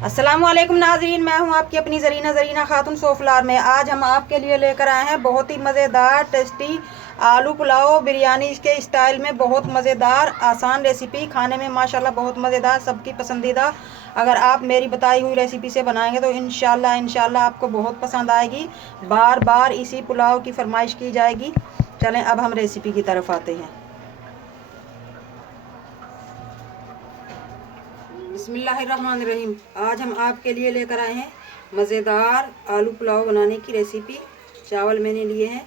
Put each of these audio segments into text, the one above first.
अस्सलाम वालेकुम नाज़रीन, मैं हूं आपकी अपनी ज़रीना खातून सोफलार में। आज हम आपके लिए लेकर आए हैं बहुत ही मज़ेदार टेस्टी आलू पुलाव बिरयानी के स्टाइल में। बहुत मज़ेदार आसान रेसिपी, खाने में माशाल्लाह बहुत मज़ेदार, सबकी पसंदीदा। अगर आप मेरी बताई हुई रेसिपी से बनाएंगे तो इंशाल्लाह आपको बहुत पसंद आएगी। बार बार इसी पुलाव की फरमाइश की जाएगी। चलें अब हम रेसिपी की तरफ आते हैं। बिस्मिल्लाहिर्रहमानिर्रहीम। आज हम आपके लिए लेकर आए हैं मज़ेदार आलू पुलाव बनाने की रेसिपी। चावल मैंने लिए हैं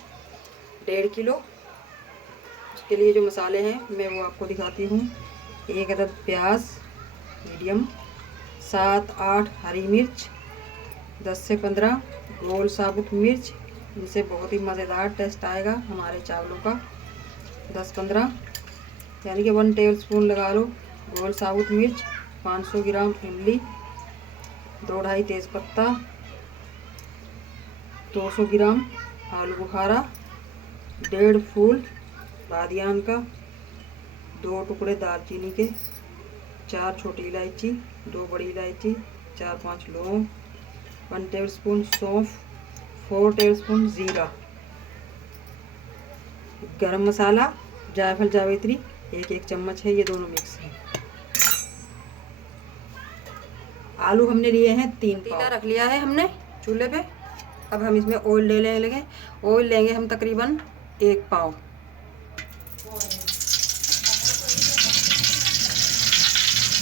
1.5 किलो। उसके लिए जो मसाले हैं मैं वो आपको दिखाती हूँ। 1 अदद प्याज मीडियम, 7-8 हरी मिर्च, 10 से 15 गोल साबुत मिर्च। इनसे बहुत ही मज़ेदार टेस्ट आएगा हमारे चावलों का। 10-15 यानी कि 1 टेबल स्पून लगा लो गोल साबुत मिर्च, 500 ग्राम इमली, 2-2.5 तेज़पत्ता, 200 ग्राम आलू बुखारा, 1.5 फूल बादियान का, 2 टुकड़े दालचीनी के, 4 छोटी इलायची, 2 बड़ी इलायची, 4-5 लौंग, 1 टेबल स्पून सौंफ, 4 टेबल स्पून ज़ीरा, गरम मसाला, जायफल जावित्री 1-1 चम्मच है, ये दोनों मिक्स है। आलू हमने लिए हैं 3 पाव। रख लिया है हमने चूल्हे पे। अब हम इसमें ऑयल ले लेंगे। ऑयल लेंगे हम तकरीबन 1 पाव।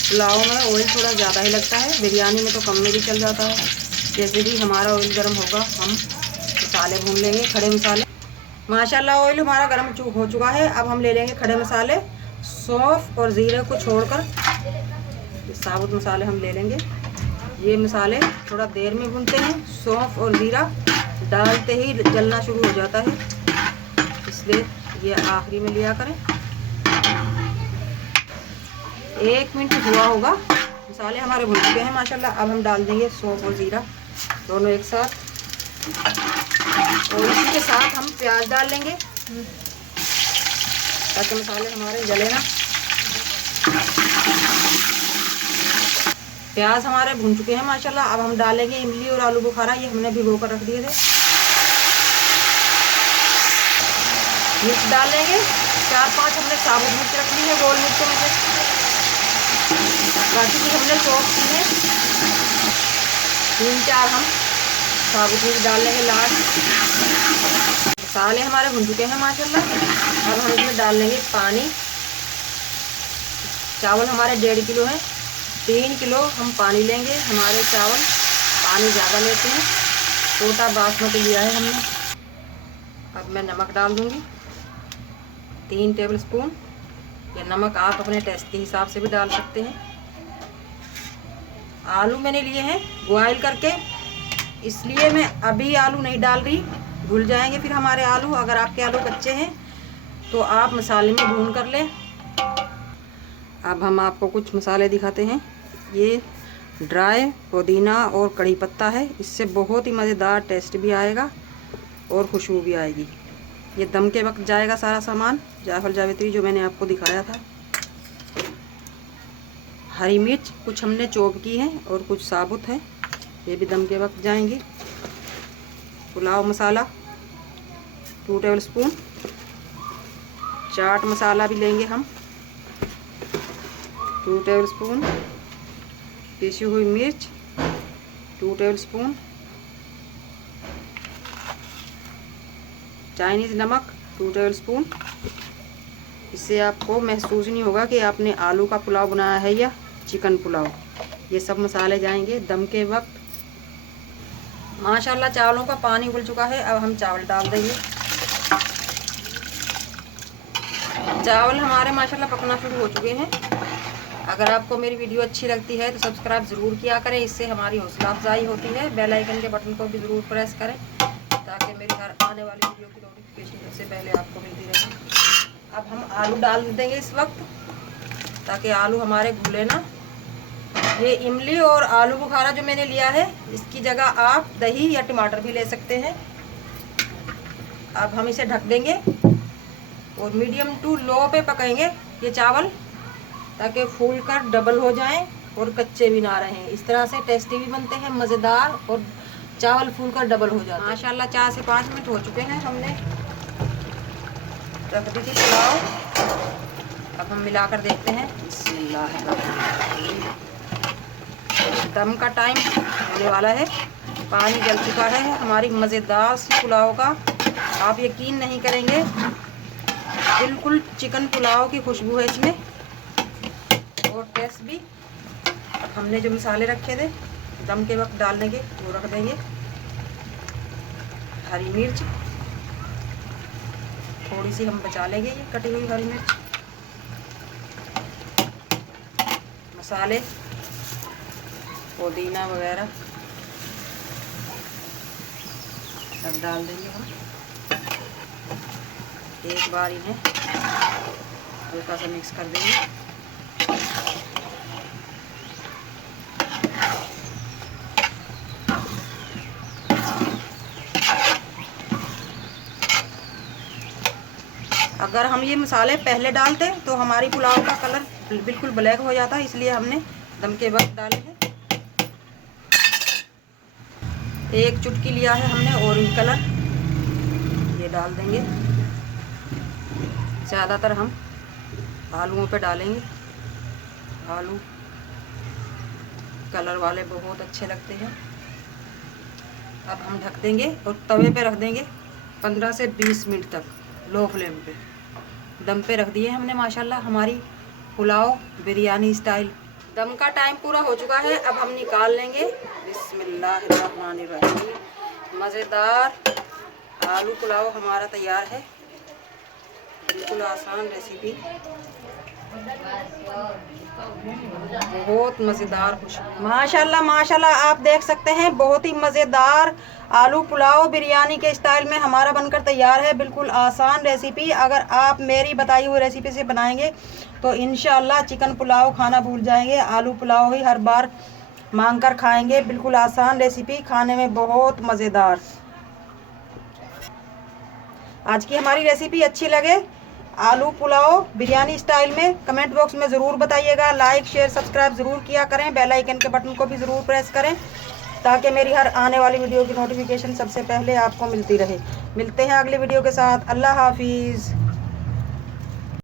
पुलाव में ऑयल थोड़ा ज़्यादा ही लगता है, बिरयानी में तो कम में भी चल जाता है। जैसे ही हमारा ऑयल गर्म होगा हम मसाले भून लेंगे, खड़े मसाले। माशाल्लाह ऑयल हमारा गर्म हो चुका है। अब हम ले लेंगे खड़े मसाले। सौंफ और ज़ीरे को छोड़कर साबुत मसाले हम ले लेंगे। ये मसाले थोड़ा देर में भूनते हैं। सौंफ और ज़ीरा डालते ही जलना शुरू हो जाता है, इसलिए ये आखिरी में लिया करें। 1 मिनट हुआ होगा, मसाले हमारे भून चुके हैं माशाल्लाह। अब हम डाल देंगे सौंफ और ज़ीरा दोनों एक साथ, और इसी के साथ हम प्याज डाल लेंगे ताकि मसाले हमारे जले ना। प्याज हमारे भून चुके हैं माशाल्लाह। अब हम डालेंगे इमली और आलू बुखारा, ये हमने भिगो कर रख दिए थे। मिर्च डालेंगे, 4-5 हमने साबुत मिर्च रख ली है गोल मिर्चों में से, बाकी की हमने चॉप की है। 3-4 हम साबुत मिर्च डाल लेंगे लास्ट। मसाले हमारे भून चुके हैं माशाल्लाह। अब हम इसमें डाल लेंगे पानी। चावल हमारे 1.5 किलो हैं, 3 किलो हम पानी लेंगे। हमारे चावल पानी ज़्यादा लेते हैं, छोटा बासमती लिया है हमने। अब मैं नमक डाल दूंगी 3 टेबल स्पून। या नमक आप अपने टेस्ट के हिसाब से भी डाल सकते हैं। आलू मैंने लिए हैं बॉयल करके, इसलिए मैं अभी आलू नहीं डाल रही, भूल जाएंगे फिर हमारे आलू। अगर आपके आलू कच्चे हैं तो आप मसाले में भून कर लें। अब हम आपको कुछ मसाले दिखाते हैं। ये ड्राई पुदीना और कड़ी पत्ता है, इससे बहुत ही मज़ेदार टेस्ट भी आएगा और खुशबू भी आएगी। ये दम के वक्त जाएगा सारा सामान। जायफल जावित्री जो मैंने आपको दिखाया था। हरी मिर्च कुछ हमने चॉप की है और कुछ साबुत है, ये भी दम के वक्त जाएंगी। पुलाव मसाला 2 टेबल स्पून। चाट मसाला भी लेंगे हम 2 टेबल स्पून। पिसी हुई मिर्च 2 टेबल स्पून। चाइनीज़ नमक 2 टेबल स्पून। इससे आपको महसूस नहीं होगा कि आपने आलू का पुलाव बनाया है या चिकन पुलाव। ये सब मसाले जाएंगे दम के वक्त। माशाल्लाह चावलों का पानी उबल चुका है। अब हम चावल डाल देंगे। चावल हमारे माशाल्लाह पकना शुरू हो चुके हैं। अगर आपको मेरी वीडियो अच्छी लगती है तो सब्सक्राइब ज़रूर किया करें, इससे हमारी हौसला अफजाई होती है। बेल आइकन के बटन को भी ज़रूर प्रेस करें ताकि मेरी हर आने वाली वीडियो की नोटिफिकेशन सबसे पहले आपको मिलती रहे। अब हम आलू डाल देंगे इस वक्त, ताकि आलू हमारे घुले ना। ये इमली और आलू बुखारा जो मैंने लिया है, इसकी जगह आप दही या टमाटर भी ले सकते हैं। अब हम इसे ढक देंगे और मीडियम टू लो पे पकाएंगे ये चावल, ताकि फूल कर डबल हो जाएं और कच्चे भी ना रहें। इस तरह से टेस्टी भी बनते हैं, मज़ेदार, और चावल फूल कर डबल हो जाते हैं। माशाल्लाह 4 से 5 मिनट हो चुके हैं, हमने रख दी थी पुलाव। अब हम मिलाकर देखते हैं। बिस्मिल्लाहिर्रहमानिर्रहीम। दम का टाइम होने वाला है, पानी जल चुका है हमारी मज़ेदार सी पुलाव का। आप यकीन नहीं करेंगे, बिल्कुल चिकन पुलाव की खुशबू है इसमें, और टेस्ट भी। अब हमने जो मसाले रखे थे दम के वक्त डालने के, वो रख देंगे। हरी मिर्च थोड़ी सी हम बचा लेंगे, ये कटी हुई हरी मिर्च। मसाले, पुदीना वगैरह सब डाल देंगे हम। एक बार इन्हें हल्का सा मिक्स कर देंगे। अगर हम ये मसाले पहले डालते तो हमारी पुलाव का कलर बिल्कुल ब्लैक हो जाता, इसलिए हमने दम के वक्त डाले हैं। एक चुटकी लिया है हमने ऑरेंज कलर, ये डाल देंगे। ज़्यादातर हम आलूओं पे डालेंगे, आलू कलर वाले बहुत अच्छे लगते हैं। अब हम ढक देंगे और तवे पे रख देंगे 15 से 20 मिनट तक, लो फ्लेम पे। दम पे रख दिए हमने माशाल्लाह हमारी पुलाव बिरयानी स्टाइल। दम का टाइम पूरा हो चुका है, अब हम निकाल लेंगे। बिस्मिल्लाहिर्रहमानिर्रहीम। मज़ेदार आलू पुलाव हमारा तैयार है, बिल्कुल आसान रेसिपी, बहुत मज़ेदार खुशबू। माशाल्लाह माशाल्लाह, आप देख सकते हैं बहुत ही मज़ेदार आलू पुलाव बिरयानी के स्टाइल में हमारा बनकर तैयार है। बिल्कुल आसान रेसिपी। अगर आप मेरी बताई हुई रेसिपी से बनाएंगे तो इंशाल्लाह चिकन पुलाव खाना भूल जाएंगे, आलू पुलाव ही हर बार मांग कर खाएंगे। बिल्कुल आसान रेसिपी, खाने में बहुत मज़ेदार। आज की हमारी रेसिपी अच्छी लगे आलू पुलाव बिरयानी स्टाइल में, कमेंट बॉक्स में ज़रूर बताइएगा। लाइक शेयर सब्सक्राइब ज़रूर किया करें, बेल आइकन के बटन को भी ज़रूर प्रेस करें ताकि मेरी हर आने वाली वीडियो की नोटिफिकेशन सबसे पहले आपको मिलती रहे। मिलते हैं अगली वीडियो के साथ। अल्लाह हाफिज़।